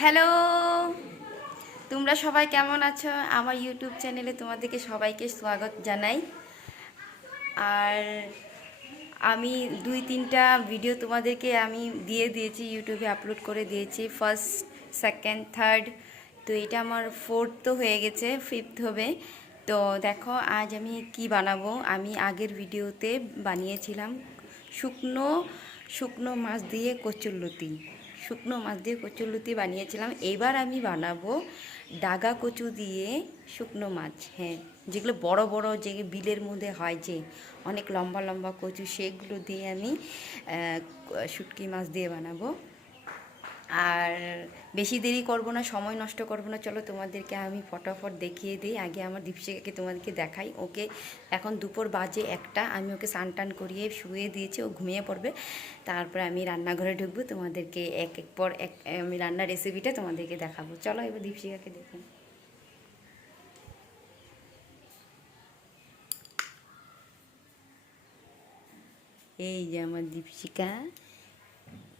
Hello. তোমরা সবাই কেমন আছো? আমার ইউটিউব চ্যানেলে তোমাদেরকে সবাইকে স্বাগত জানাই। আর আমি দুই তিনটা ভিডিও তোমাদেরকে আমি দিয়ে দিয়েছি, ইউটিউবে আপলোড করে দিয়েছি। ফার্স্ট, সেকেন্ড, থার্ড, তো এটা আমার ফোর্থ তো হয়ে গেছে, ফিফথ হবে। তো দেখো, আজ আমি কি বানাবো? আমি আগের ভিডিওতে বানিয়েছিলাম শুকনো শুকনো মাছ দিয়ে কচুরলতি শুকনো মাছ দিয়ে কচুরলতি বানিয়েছিলাম। এবার আমি বানাবো ডাগা কচু দিয়ে শুকনো মাছ হ্যাঁ যেগুলো বড় বড় যে বিলের মধ্যে হয় যে, অনেক লম্বা লম্বা কচু, সেগুলো দিয়ে আমি শুটকি মাছ দিয়ে বানাবো। আর বেশি দেরি করব না, সময় নষ্ট করব না। চলো তোমাদেরকে আমি ফটাফট দেখিয়ে দিই। আগে আমার দীপশিকাকে তোমাদেরকে দেখাই। ওকে এখন দুপুর বাজে একটা। আমি ওকে স্নান টান করিয়ে শুয়ে দিয়েছি। ও ঘুমিয়ে পড়বে। তারপরে আমি রান্নাঘরে ঢুকবো। তোমাদেরকে এক এক পর এক, আমি রান্নার রেসিপিটা তোমাদেরকে দেখাবো। চলো এবার দীপশিকাকে দেখুন এই যে আমার দীপশিকা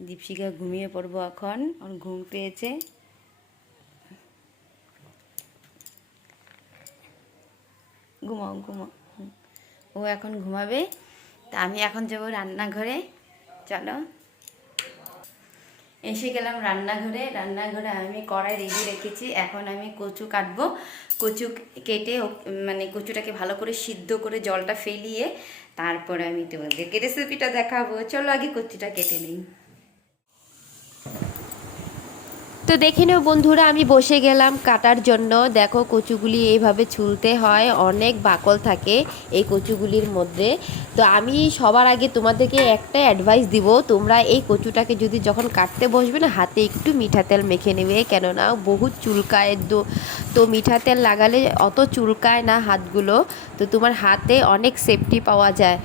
দীপশিকা ঘুমিয়ে পড়ব এখন, ওর ঘুম পেয়েছে। ঘুমাও ঘুমাও। ও এখন ঘুমাবে, তা আমি এখন যাব রান্নাঘরে। চলো। এসে গেলাম রান্নাঘরে। রান্নাঘরে আমি কড়াই রেডি রেখেছি। এখন আমি কচু কাটবো। কচু কেটে মানে কচুটাকে ভালো করে সিদ্ধ করে জলটা ফেলিয়ে তারপরে আমি তোমাদেরকে রেসিপিটা দেখাবো। চলো আগে কচুটা কেটে নিই। তো দেখে নেও বন্ধুরা, আমি বসে গেলাম কাটার জন্য। দেখো কচুগুলি এইভাবে ছুলতে হয়, অনেক বাকল থাকে এই কচুগুলির মধ্যে। তো আমি সবার আগে তোমাদেরকে একটা অ্যাডভাইস দিব, তোমরা এই কচুটাকে যদি যখন কাটতে বসবে না, হাতে একটু মিঠা তেল মেখে নেবে। কেননা বহুত চুলকায় তো মিঠা তেল লাগালে অত চুলকায় না হাতগুলো। তো তোমার হাতে অনেক সেফটি পাওয়া যায়।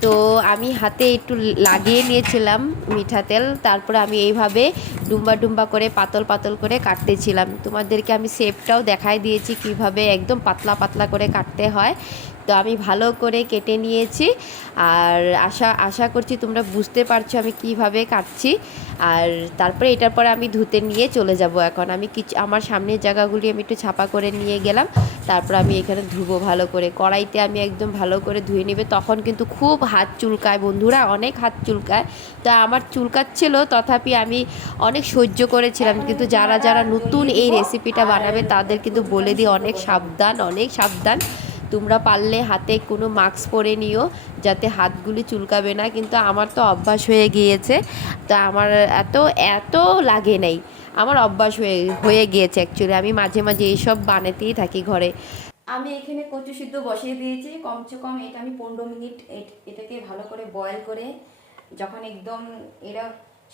তো আমি হাতে একটু লাগিয়ে নিয়েছিলাম মিঠা তেল, তারপরে আমি এইভাবে ডুম্বা ডুম্বা করে, পাতল পাতল করে কাটতেছিলাম। তোমাদেরকে আমি শেপটাও দেখাই দিয়েছি কীভাবে একদম পাতলা পাতলা করে কাটতে হয়। তো আমি ভালো করে কেটে নিয়েছি আর আশা আশা করছি তোমরা বুঝতে পারছ আমি কীভাবে কাটছি। আর তারপরে এটার পরে আমি ধুতে নিয়ে চলে যাব এখন। আমি কিছু আমার সামনের জায়গাগুলি আমি একটু ছাপা করে নিয়ে গেলাম। তারপর আমি এখানে ধুবো ভালো করে। কড়াইতে আমি একদম ভালো করে ধুয়ে নেবে। তখন কিন্তু খুব হাত চুলকায় বন্ধুরা, অনেক হাত চুলকায়। তা আমার চুলকাচ্ছিল, তথাপি আমি অনেক সহ্য করেছিলাম। কিন্তু যারা যারা নতুন এই রেসিপিটা বানাবে, তাদের কিন্তু বলে দিই, অনেক সাবধান অনেক সাবধান। তোমরা পারলে হাতে কোনো মাস্ক পরে নিও, যাতে হাতগুলি চুলকাবে না। কিন্তু আমার তো অভ্যাস হয়ে গিয়েছে। তা আমার এত এত লাগে নাই। আমার অভ্যাস হয়ে হয়ে গিয়েছে অ্যাকচুয়ালি আমি মাঝে মাঝে এইসব বানাতেই থাকি ঘরে। আমি এখানে কচু সিদ্ধ বসিয়ে দিয়েছি। কমসে কম এটা আমি পনেরো মিনিট এটাকে ভালো করে বয়েল করে যখন একদম এরা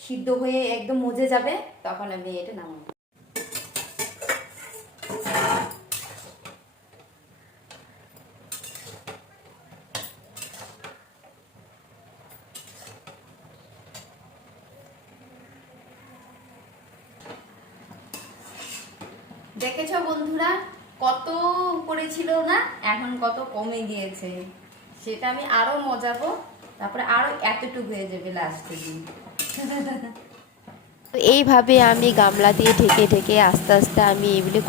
সিদ্ধ হয়ে একদম মজে যাবে, তখন আমি এটা নামাবো। দেখেছ বন্ধুরা, কত উপরে ছিল না? এখন কত কমে গিয়েছে। সেটা আমি আরও মজাবো, তারপরে আরও এতটুকু হয়ে যাবে লাস্টের দিন। এইভাবে আমি গামলা দিয়ে ঢেকে ঢেকে আস্তে আস্তে আমি এগুলি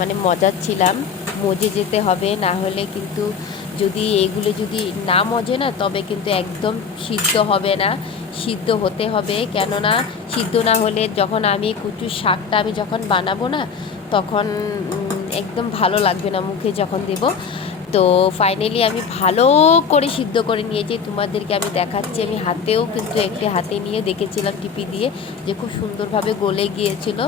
মানে মজাচ্ছিলাম। মজে যেতে হবে, না হলে কিন্তু যদি এগুলো যদি না মজে না, তবে কিন্তু একদম সিদ্ধ হবে না। সিদ্ধ হতে হবে, কেননা সিদ্ধ না হলে যখন আমি কুচুর শাকটা আমি যখন বানাবো না তখন একদম ভালো লাগবে না মুখে যখন দেব। তো ফাইনালি আমি ভালো করে সিদ্ধ করে নিয়েছি। তোমাদেরকে আমি দেখাচ্ছি। আমি হাতেও কিন্তু একটি হাতে নিয়ে দেখেছিলাম টিপি দিয়ে যে খুব সুন্দরভাবে গলে গিয়েছিল।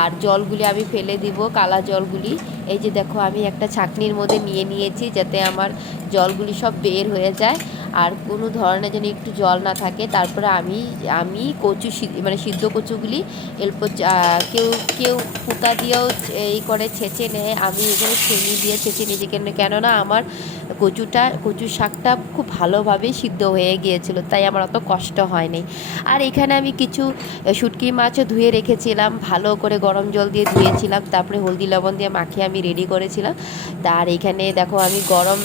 আর জলগুলি আমি ফেলে দিব, কালা জলগুলি। এই যে দেখো, আমি একটা ছাকনির মধ্যে নিয়ে নিয়েছি যাতে আমার জলগুলি সব বের হয়ে যায়। আর কোনো ধরনের যেন একটু জল না থাকে, তারপরে আমি আমি কচু মানে সিদ্ধ কচুগুলি চা- কেউ কেউ ফুটা দিয়েও এই করে ছেঁচে নেয়, আমি এখানে চিনি দিয়ে ছেঁচে নিয়েছি কেন কেননা আমার কচুটা, কচুর শাকটা খুব ভালোভাবেই সিদ্ধ হয়ে গিয়েছিল, তাই আমার অত কষ্ট হয়নি। আর এখানে আমি কিছু শুটকি মাছও ধুয়ে রেখেছিলাম, ভালো করে গরম জল দিয়ে ধুয়েছিলাম, তারপরে হলদি লবণ দিয়ে মাখিয়ে আমি রেডি করেছিলাম। তার এখানে দেখো আমি গরম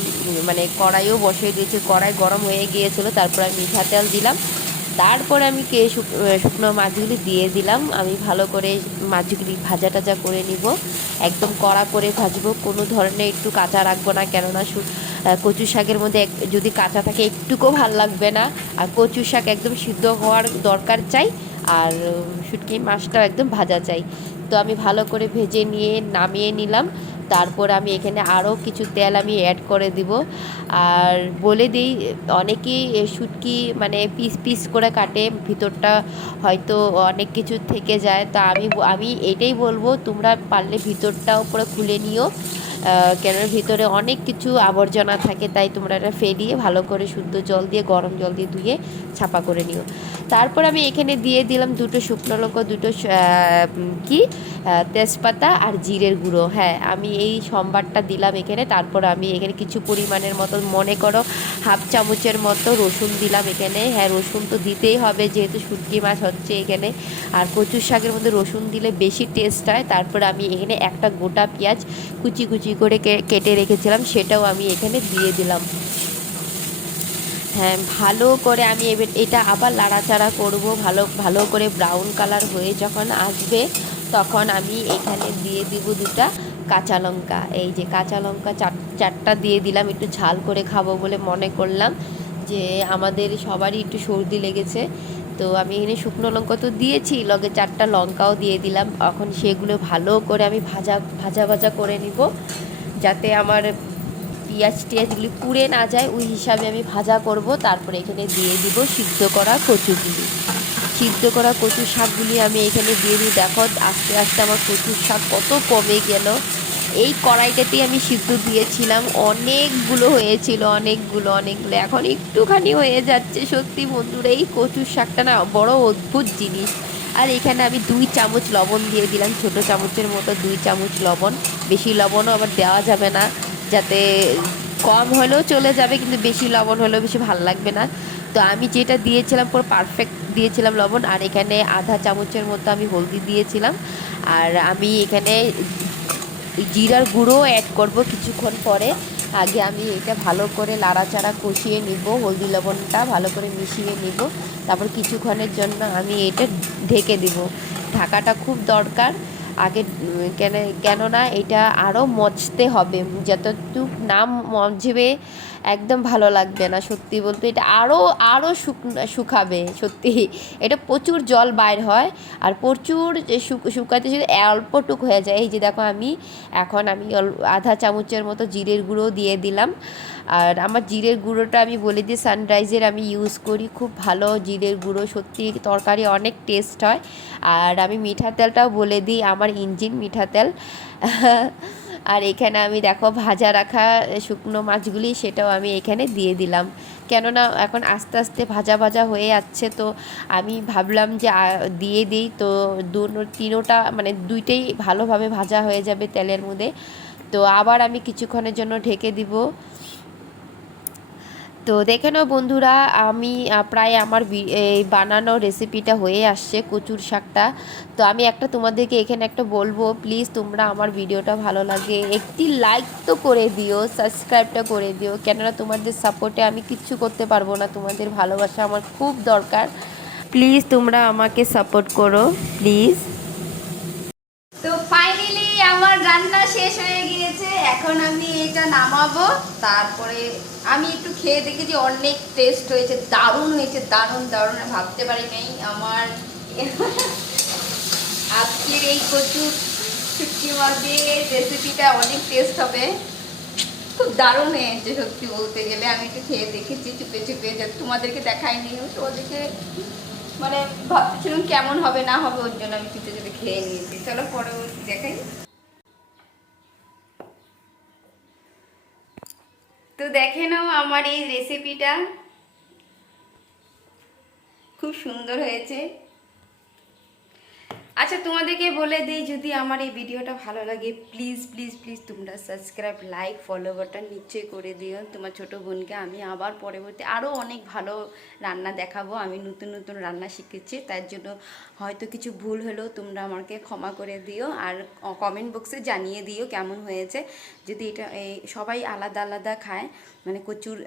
মানে কড়াইও বসিয়ে দিয়েছি, কড়াই গরম হয়ে গিয়েছিল, তারপর আমি মিঠা তেল দিলাম। তারপরে আমি কে শুক- শুকনো মাছগুলি দিয়ে দিলাম। আমি ভালো করে মাছগুলি ভাজা টাজা করে নিব। একদম কড়া করে ভাজবো। কোনো ধরনের একটু কাঁচা রাখব না, কেননা কচু শাকের মধ্যে যদি কাঁচা থাকে একটুকুও ভালো লাগবে না। আর কচু শাক একদম সিদ্ধ হওয়ার দরকার চাই। আর শুটকি মাছটাও একদম ভাজা চাই। তো আমি ভালো করে ভেজে নিয়ে নামিয়ে নিলাম। তারপর আমি এখানে আরও কিছু তেল আমি অ্যাড করে দিব। আর বলে দিই, অনেকেই শুটকি মানে পিস পিস করে কাটে, ভিতরটা হয়তো অনেক কিছু থেকে যায়। তা আমি আমি এটাই বলব, তোমরা পারলে ভিতরটাও করে খুলে নিও। আহ, কেন ভিতরে অনেক কিছু আবর্জনা থাকে তাই তোমরা এটা ফেলিয়ে ভালো করে শুদ্ধ জল দিয়ে গরম জল দিয়ে ধুয়ে ছাপা করে নিও। তারপর আমি এখানে দিয়ে দিলাম দুটো শুকনো লঙ্কা দুটো কি? তেজপাতা আর জিরের গুঁড়ো। হ্যাঁ আমি এই সম্বারটা দিলাম এখানে। তারপর আমি এখানে কিছু পরিমাণের মতো মনে করো হাফ চামচের মতো রসুন দিলাম এখানে। হ্যাঁ রসুন তো দিতেই হবে যেহেতু শুটকি মাছ হচ্ছে এখানে। আর কচুর শাকের মধ্যে রসুন দিলে বেশি টেস্ট হয়। তারপর আমি এখানে একটা গোটা পেঁয়াজ কুচি কুচি করে কে- কেটে রেখেছিলাম সেটাও আমি এখানে দিয়ে দিলাম। হ্যাঁ ভালো করে আমি এটা আবার লাড়াচাড়া করব। ভালো ভালো করে ব্রাউন কালার হয়ে যখন আসবে, তখন আমি এখানে দিয়ে দিব দুটা কাঁচা লঙ্কা। এই যে কাঁচা লঙ্কা চার, চারটা দিয়ে দিলাম। একটু ঝাল করে খাব বলে মনে করলাম যে আমাদের সবারই একটু সর্দি লেগেছে। তো আমি এখানে শুকনো লঙ্কা তো দিয়েছি, লগে চারটা লঙ্কাও দিয়ে দিলাম। এখন সেগুলো ভালো করে আমি ভাজা ভাজা ভাজা করে নিব, যাতে আমার পেঁয়াজ টিয়াজগুলি পুড়ে না যায়। ওই হিসাবে আমি ভাজা করব, তারপরে এখানে দিয়ে দিব সিদ্ধ করা কচুগুলি। সিদ্ধ করা কচুর শাকগুলি আমি এখানে দিয়ে দিই। দেখো, আস্তে আস্তে আমার কচুর শাক কত কমে গেল। এই কড়াইটাতেই আমি সিদ্ধ দিয়েছিলাম। অনেকগুলো হয়েছিল, অনেকগুলো অনেকগুলো। এখন একটুখানি হয়ে যাচ্ছে। সত্যি বন্ধুরা, এই কচুর শাকটা না বড় অদ্ভুত জিনিস। আর এখানে আমি দুই চামচ লবণ দিয়ে দিলাম, ছোট চামচের মতো দুই চামচ লবণ। বেশি লবণও আবার দেওয়া যাবে না, যাতে কম হলেও চলে যাবে, কিন্তু বেশি লবণ হলেও বেশি ভালো লাগবে না। তো আমি যেটা দিয়েছিলাম, পুরো পারফেক্ট দিয়েছিলাম লবণ। আর এখানে আধা চামচের মতো আমি হলদি দিয়েছিলাম। আর আমি এখানে জিরার গুঁড়ো অ্যাড করব কিছুক্ষণ পরে। আগে আমি এটা ভালো করে লাড়াচাড়া কষিয়ে নিব, হলদি লবণটা ভালো করে মিশিয়ে নিব। তারপর কিছুক্ষণের জন্য আমি এটা ঢেকে দিব। ঢাকাটা খুব দরকার। আগে, কেন, কেননা এটা আরও মজতে হবে। যতটুক নাম মজবে, একদম ভালো লাগবে না সত্যি বলতে। এটা আরও আরও শুকাবে, সত্যি। এটা প্রচুর জল বাইর হয় আর প্রচুর শুকাতে যদি অল্পটুক হয়ে যায়। এই যে দেখো আমি, এখন আমি আধা চামচের মতো জিরের গুঁড়ো দিয়ে দিলাম। আর আমার জিরের গুঁড়োটা আমি বলে দিই সানরাইজের আমি ইউজ করি, খুব ভালো জিরের গুঁড়ো, সত্যি তরকারি অনেক টেস্ট হয়। আর আমি মিঠা তেলটাও বলে দিই, আমার ইঞ্জিন মিঠা তেল। আর এখানে আমি দেখো ভাজা রাখা শুকনো মাছগুলি, সেটাও আমি এখানে দিয়ে দিলাম। কেননা এখন আস্তে আস্তে ভাজা ভাজা হয়ে যাচ্ছে, তো আমি ভাবলাম যে দিয়ে দিই, তো দু তিনোটা মানে দুইটাই ভালোভাবে ভাজা হয়ে যাবে তেলের মধ্যে। তো আবার আমি কিছুক্ষণের জন্য ঢেকে দিব। তো দেখে নাও বন্ধুরা, আমি প্রায় আমার এই বানানো রেসিপিটা হয়ে আসছে, কচুর শাকটা। তো আমি একটা তোমাদেরকে এখানে একটা বলব প্লিজ তোমরা আমার ভিডিওটা ভালো লাগে। একটি লাইক তো করে দিও সাবস্ক্রাইবটা করে দিও, কেননা তোমাদের সাপোর্টে আমি কিচ্ছু করতে পারব না, তোমাদের ভালোবাসা আমার খুব দরকার। প্লিজ তোমরা আমাকে সাপোর্ট করো প্লিজ তো ফাইনালি আমার রান্না শেষ হয়ে গিয়েছে, এখন আমি এটা নামাবো। তারপরে আমি একটু খেয়ে দেখেছি অনেক টেস্ট হয়েছে, দারুণ হয়েছে, দারুণ দারুণ ভাবতে পারি নাই আমার। আজকের এই কচু শুটকি মাছের রেসিপিটা অনেক টেস্ট হবে। খুব দারুণ হয়েছে সত্যি বলতে গেলে। আমি একটু খেয়ে দেখেছি, চুপে চুপে তোমাদেরকে দেখাইনি তোমাদেরকে মানে ভাবছিলাম কেমন হবে, না হবে, ওর জন্য আমি চুপে চুপে খেয়ে নিয়েছি। চলো পরবর্তী দেখাই। তো দেখে নাও আমার এই রেসিপিটা খুব সুন্দর হয়েছে। আচ্ছা তোমাদেরকে বলে দিই, যদি আমার এই ভিডিওটা ভালো লাগে প্লিজ প্লিজ প্লিজ তোমরা সাবস্ক্রাইব লাইক ফলো বাটন নিশ্চয়ই করে দিও। তোমার ছোট বোনকে আমি আবার পরবর্তী আরও অনেক ভালো রান্না দেখাবো। আমি নতুন নতুন রান্না শিখেছি, তার জন্য হয়তো কিছু ভুল হলেও তোমরা আমাকে ক্ষমা করে দিও আর কমেন্ট বক্সে জানিয়ে দিও কেমন হয়েছে। যদি এটা সবাই আলাদা আলাদা খায় মানে কচুর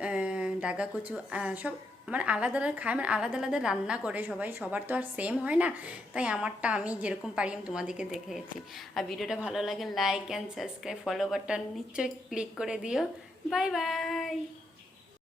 ডাগা কচু সব মানে আলাদা আলাদা খায় মানে আলাদা আলাদা রান্না করে সবাই, সবার তো আর সেম হয় না। তাই আমারটা আমি যেরকম পারি, আমি তোমাদেরকে দেখেছি আর ভিডিওটা ভালো লাগে like and subscribe follow button নিশ্চয়ই ক্লিক করে দিও। Bye bye